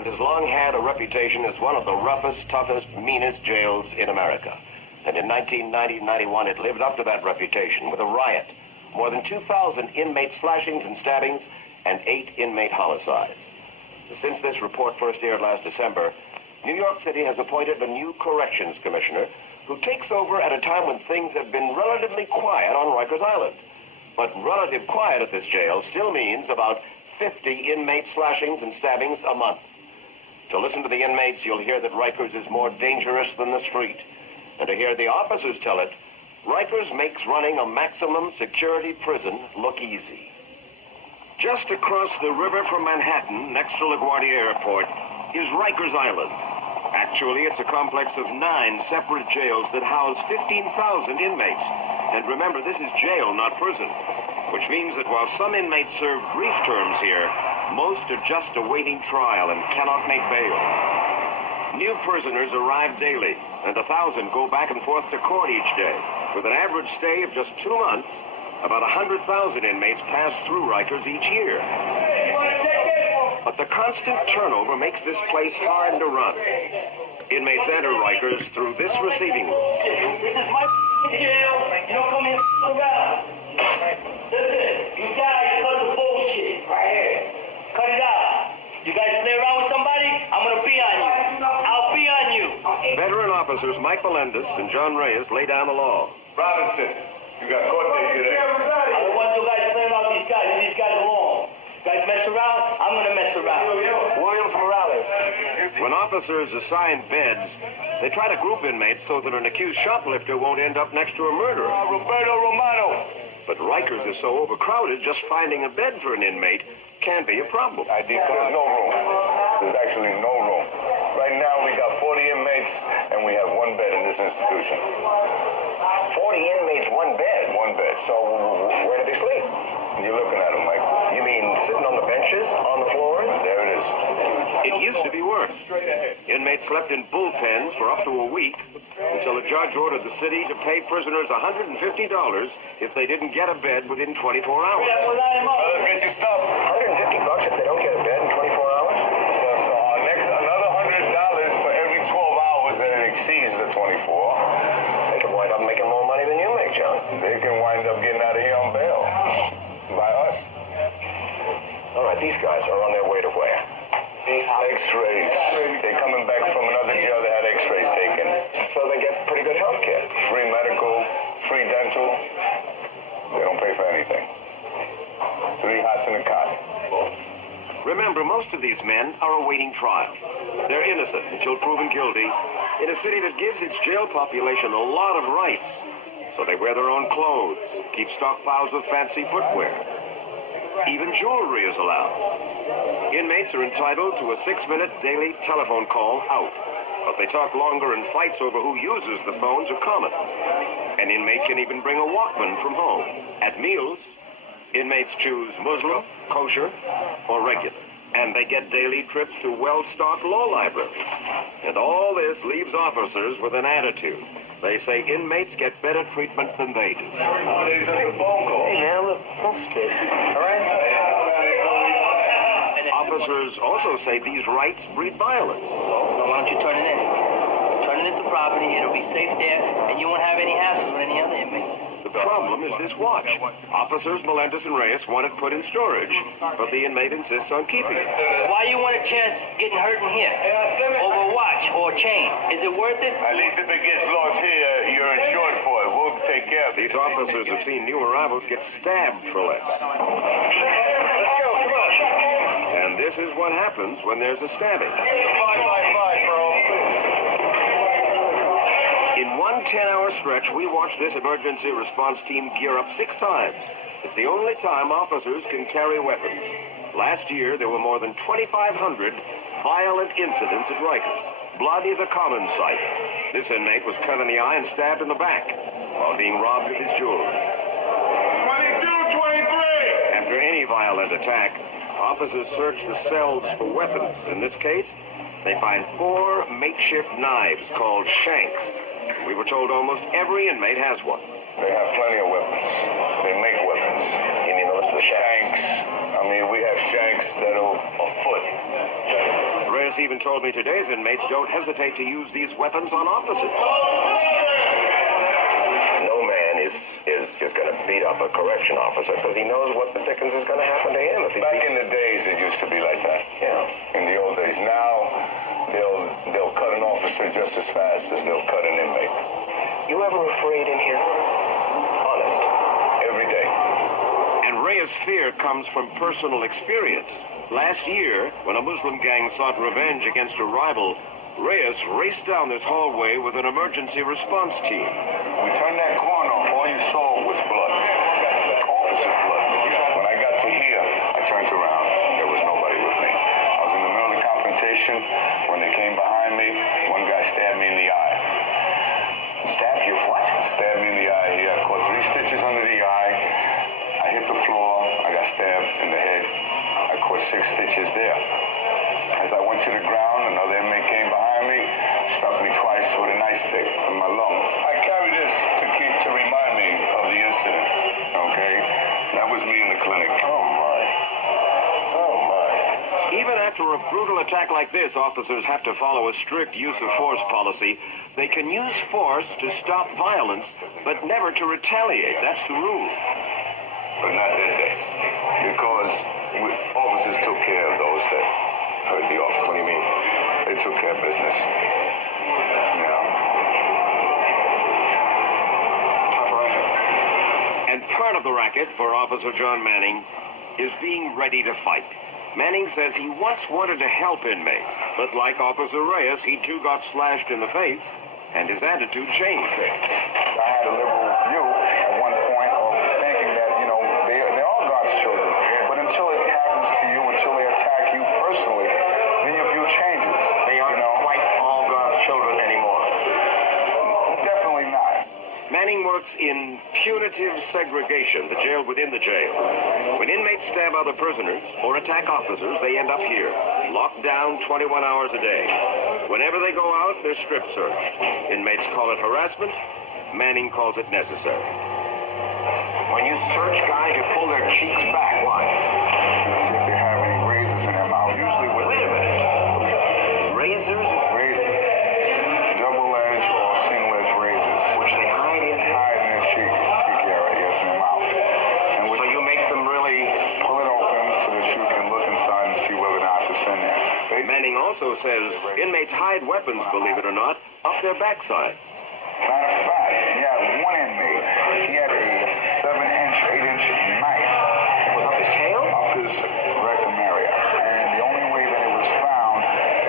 Island has long had a reputation as one of the roughest, toughest, meanest jails in America. And in 1990-91, it lived up to that reputation with a riot, more than 2,000 inmate slashings and stabbings, and 8 inmate homicides. Since this report first aired last December, New York City has appointed a new corrections commissioner who takes over at a time when things have been relatively quiet on Rikers Island. But relative quiet at this jail still means about 50 inmate slashings and stabbings a month. To listen to the inmates, you'll hear that Rikers is more dangerous than the street. And to hear the officers tell it, Rikers makes running a maximum security prison look easy. Just across the river from Manhattan, next to LaGuardia Airport, is Rikers Island. Actually, it's a complex of 9 separate jails that house 15,000 inmates. And remember, this is jail, not prison. Which means that while some inmates serve brief terms here, most are just awaiting trial and cannot make bail. New prisoners arrive daily, and 1,000 go back and forth to court each day. With an average stay of just 2 months, about 100,000 inmates pass through Rikers each year. But the constant turnover makes this place hard to run. Inmates enter Rikers through this receiving room. This is my jail. You don't come here around. Listen, you guys cut the bullshit. Right here. Cut it out. You guys play around with somebody, I'm going to be on you. I'll be on you. Veteran officers Mike Melendez and John Reyes lay down the law. Robinson, you got court date today. I don't want you guys playing around with these guys. These guys alone. You guys mess around, I'm going to mess around. Williams Morales. When officers assign beds, they try to group inmates so that an accused shoplifter won't end up next to a murderer. Roberto Romano. But Rikers is so overcrowded, just finding a bed for an inmate can be a problem. There's no room. There's actually no room. Right now we got 40 inmates and we have 1 bed in this institution. 40 inmates, 1 bed? 1 bed. So where do they sleep? You're looking at them, Mike. You mean sitting on the benches, on the floors? There it is. It used to be worse. Inmates slept in bullpens for up to a week until a judge ordered the city to pay prisoners $150 if they didn't get a bed within 24 hours. Let's get your stuff. $150 if they don't get a bed in 24 hours? So another $100 for every 12 hours that it exceeds the 24. They could wind up making more money than you make, John. They can wind up getting out of here on bail. By us. All right, these guys are on their way to where? X-rays. They're coming back from another jail that had X-rays taken. So they get pretty good health care. Free medical, free dental. They don't pay for anything. 3 hots in a cot. Remember, most of these men are awaiting trial. They're innocent until proven guilty in a city that gives its jail population a lot of rights. So they wear their own clothes, keep stockpiles of fancy footwear. Even jewelry is allowed. Inmates are entitled to a 6-minute daily telephone call out. But they talk longer and fights over who uses the phones are common. An inmate can even bring a Walkman from home. At meals, inmates choose Muslim, kosher, or regular. And they get daily trips to well-stocked law libraries. And all this leaves officers with an attitude. They say inmates get better treatment than they do. Hey, man, look, don't spit. All right? Officers also say these rights breed violence. So why don't you turn it in? Turn it into property, it'll be safe there, and you won't have any hassles with any other inmates. The problem is this watch. Officers Melendez and Reyes want it put in storage, but the inmate insists on keeping it. Why you want a chance getting hurt in here? Over a watch or a chain? Is it worth it? At least if it gets lost here, you're insured for it. We'll take care of it. These officers have seen new arrivals get stabbed for less. And this is what happens when there's a stabbing. In one 10-hour stretch, we watched this emergency response team gear up 6 times. It's the only time officers can carry weapons. Last year, there were more than 2,500 violent incidents at Rikers. Blood is a common sight. This inmate was cut in the eye and stabbed in the back while being robbed of his jewelry. 22, 23! After any violent attack, officers search the cells for weapons. In this case, they find 4 makeshift knives called shanks. We were told almost every inmate has one. They have plenty of weapons. They make weapons. You mean those are the Shanks. I mean, we have shanks that are a foot. Reyes even told me today's inmates don't hesitate to use these weapons on officers. No man is just going to beat up a correction officer because he knows what the dickens is going to happen to him. Back in the days, it used to be like that. Yeah. In the old days. Now, they'll cut an officer just as fast as they'll cut an inmate. You ever afraid in here? Honest. Every day. And Reyes' fear comes from personal experience. Last year, when a Muslim gang sought revenge against a rival, Reyes raced down this hallway with an emergency response team. We turned that corner, all you saw was blood. Officer blood. When I got to here, I turned around. There was nobody with me. I was in the middle of the confrontation. When they came behind me, one guy stabbed me in the eye. Stabbed you what? Stabbed me in the eye here. I caught 3 stitches under the eye. I hit the floor. I got stabbed in the head. I caught 6 stitches there. As I went to the ground, another inmate came behind me, struck me twice with a nightstick in my lung. I carry this to remind me of the incident, okay? That was me in the clinic. Oh, my. Oh, my. Even after a brutal attack like this, officers have to follow a strict use of force policy. They can use force to stop violence, but never to retaliate. That's the rule. But not that day, because officers took care of those that hurt the officer. What do you mean? They took care of business. Yeah. Tough racket. And part of the racket for Officer John Manning is being ready to fight. Manning says he once wanted to help inmates, but like Officer Reyes, he too got slashed in the face, and his attitude changed. I had a liberal view at one point of thinking that, they are God's children. But until it happens to you, until they attack you personally, then your view changes. They aren't quite all God's children anymore. Definitely not. Manning works in punitive segregation, the jail within the jail. When inmates stab other prisoners or attack officers, they end up here, locked down 21 hours a day. Whenever they go out, they're strip searched. Inmates call it harassment. Manning calls it necessary. When you search guys, you pull their cheeks back. Why? See if they have any razors in their mouth. Usually with... Wait a minute. Razors? Razors. Double-edged or single-edged razors. Which they hide in? Hide in their cheek area, yes, in their mouth. And So you make them really... pull it open so that you can look inside and see whether or not it's in there. Manning also says inmates hide weapons, believe it or not, up their backside. Matter of fact, he had one inmate. He had a 7-inch, 8-inch knife. It was up his tail? Up his rectum area. And the only way that it was found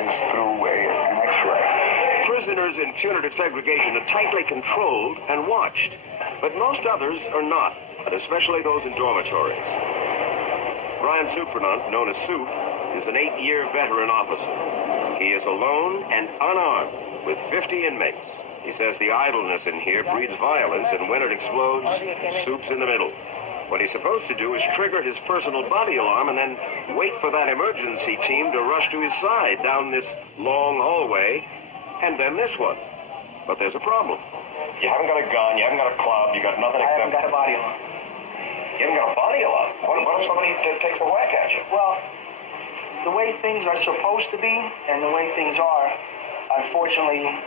is through an x-ray. Prisoners in punitive segregation are tightly controlled and watched, but most others are not, and especially those in dormitories. Brian Supernant, known as Soup, is an 8-year veteran officer. He is alone and unarmed with 50 inmates. He says the idleness in here breeds violence, and when it explodes, Soup's in the middle. What he's supposed to do is trigger his personal body alarm and then wait for that emergency team to rush to his side down this long hallway, and then this one. But there's a problem. You haven't got a gun, you haven't got a club, you got nothing except... I haven't got a body alarm. You haven't got a body alarm? What if somebody takes a whack at you? Well, the way things are supposed to be and the way things are, unfortunately,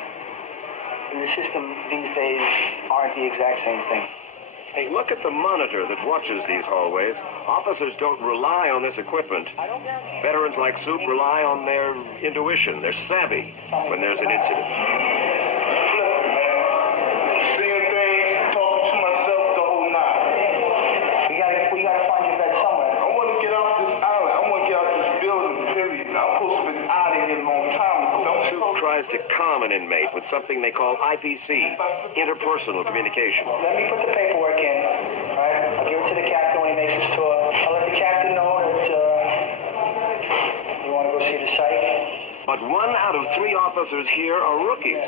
in the system these days aren't the exact same thing. Hey, look at the monitor that watches these hallways. Officers don't rely on this equipment. Veterans like Soup rely on their intuition. They're savvy when there's an incident. Seeing things, talking to myself the whole night. We gotta find your bed somewhere. I want to get off this island. I want to get out this building, period. I'm supposed to be out of here a long time ago. Soup tries to calm an inmate with something they call IPC, interpersonal communication. Let me put the paperwork in, all right? I'll give it to the captain when he makes his tour. I'll let the captain know that you want to go see the site. But 1 out of 3 officers here are rookies.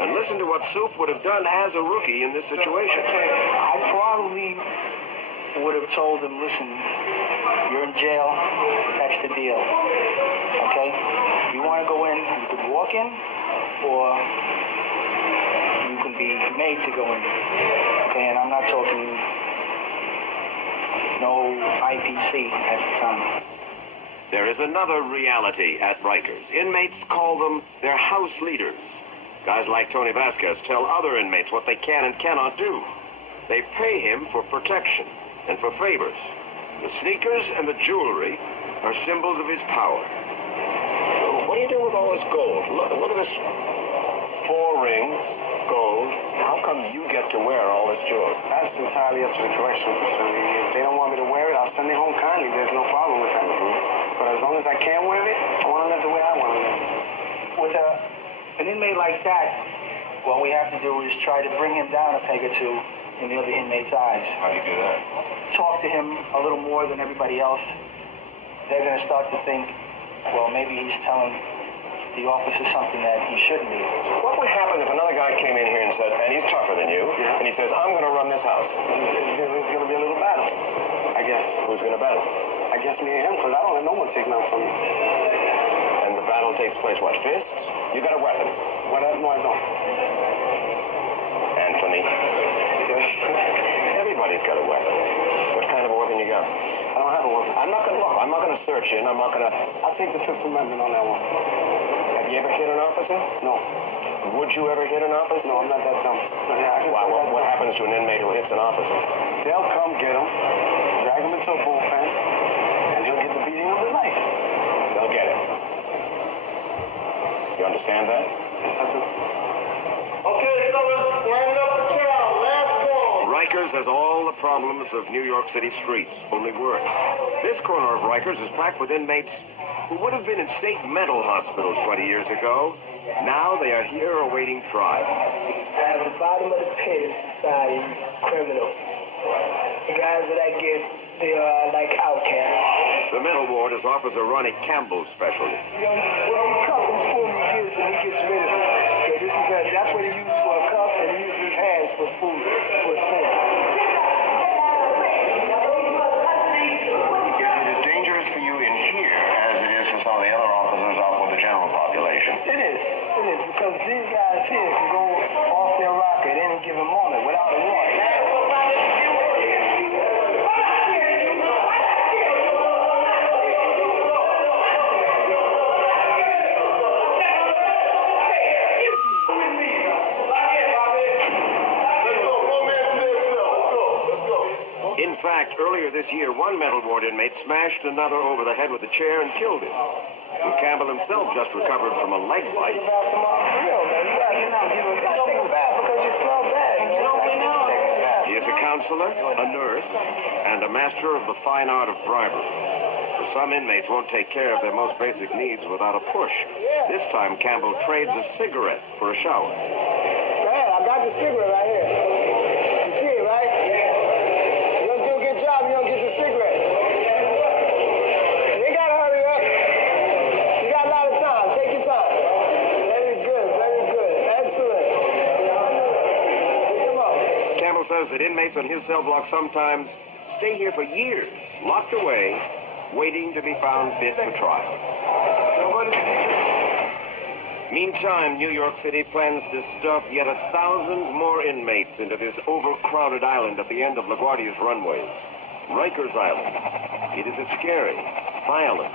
And listen to what Soup would have done as a rookie in this situation. I probably would have told him, listen, you're in jail, that's the deal, okay? You want to go in, you could walk in, or you can be made to go in, okay? And I'm not talking no IPC at the time. There is another reality at Rikers. Inmates call them their house leaders. Guys like Tony Vasquez tell other inmates what they can and cannot do. They pay him for protection and for favors. The sneakers and the jewelry are symbols of his power. What do you do with all this gold? Look at this. 4 rings, gold. How come you get to wear all this jewelry? That's entirely up to the correctional facility. If they don't want me to wear it, I'll send it home kindly. There's no problem with that. But as long as I can wear it, I want to live the way I want to live. With an inmate like that, what we have to do is try to bring him down a peg or two in the other inmates' eyes. How do you do that? Talk to him a little more than everybody else. They're going to start to think, well, maybe he's telling the officer something that he shouldn't be. What would happen if another guy came in here and said, and he's tougher than you, and he says, I'm going to run this house? There's going to be a little battle, I guess. Who's going to battle? I guess me and him, because I don't let no one take nothing from me. And the battle takes place, what, fists? You got a weapon. No, I don't. Anthony. Everybody's got a weapon. What kind of a weapon you got? I don't have a weapon. I'm not going to search in. I'm not going to... I'll take the Fifth Amendment on that one. Have you ever hit an officer? No. Would you ever hit an officer? No, I'm not that dumb. Why? What happens to an inmate who hits an officer? They'll come get him, drag him into a bullpen, and he'll get the beating of his life. They'll get it. You understand that? Yes, I do. Okay, fellas, line up the town. Last call. Rikers has all the problems of New York City streets, only worse. This corner of Rikers is packed with inmates who would have been in state mental hospitals 20 years ago. Now they are here awaiting trial. At the bottom of the pit is society criminals. The guys that I get, they are like outcasts. The mental ward is Officer Ronnie Campbell's specialty. Well, he cuff him before he gets and he gets rid of him. So this is that's what he used for a cuff, and he uses his hands for food, for sin. Is it as dangerous for you in here as it is for some of the other officers out with the general population? It is, because these guys here can go off their rocker at any given moment without a warning. In fact, earlier this year, one mental ward inmate smashed another over the head with a chair and killed him. And Campbell himself just recovered from a leg bite. He is a counselor, a nurse, and a master of the fine art of bribery. Some inmates won't take care of their most basic needs without a push. This time, Campbell trades a cigarette for a shower. I got the cigarette right here. You see it, right? You don't do a good job, you don't get the cigarette. You gotta hurry up. You got a lot of time. Take your time. Very good, very good. Excellent. Come on. Campbell says that inmates on his cell block sometimes stay here for years, locked away, waiting to be found fit for trial. Meantime, New York City plans to stuff yet 1,000 more inmates into this overcrowded island at the end of LaGuardia's runways. Rikers Island. It is a scary, violent,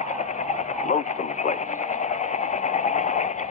lonesome place.